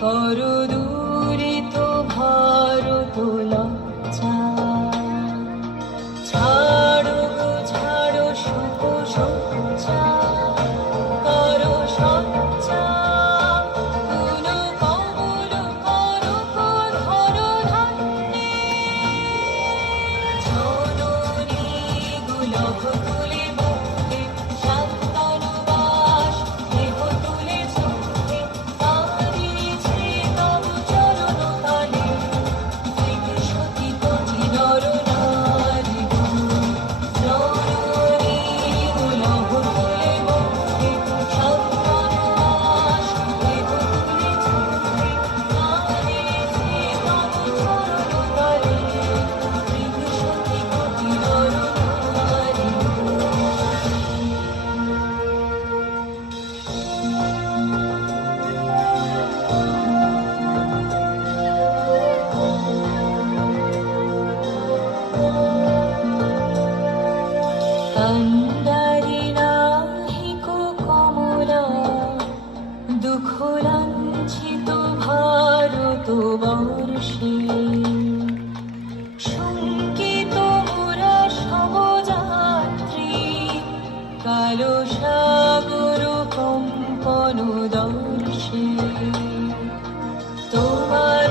করদূরিত ভারত লজ্জা ছাড়ো গো ছাড়ো শোক সজ্জা করো সজ্জা কুল কমল করো ধরো ধান্যে জননী গুলভ তুলে মুখে শান্তানুবাস দেহ তুলে চোখে তারিছে তব চরণ তলে সতী কোটি নর নারী জননী গুলভ তুলে মুখে শান্তানুবাস দেহ তুলে চোখে তারিছে তব চরণ তলে সতী কোটি নর নারী কান্দারি নাহিকো কমলা দুঃখ লাঞ্ছিত ভারতবর্ষে শঙ্কিত মোরা সমযাত্রী কালো সাগর কম্পন দর্শে তোমার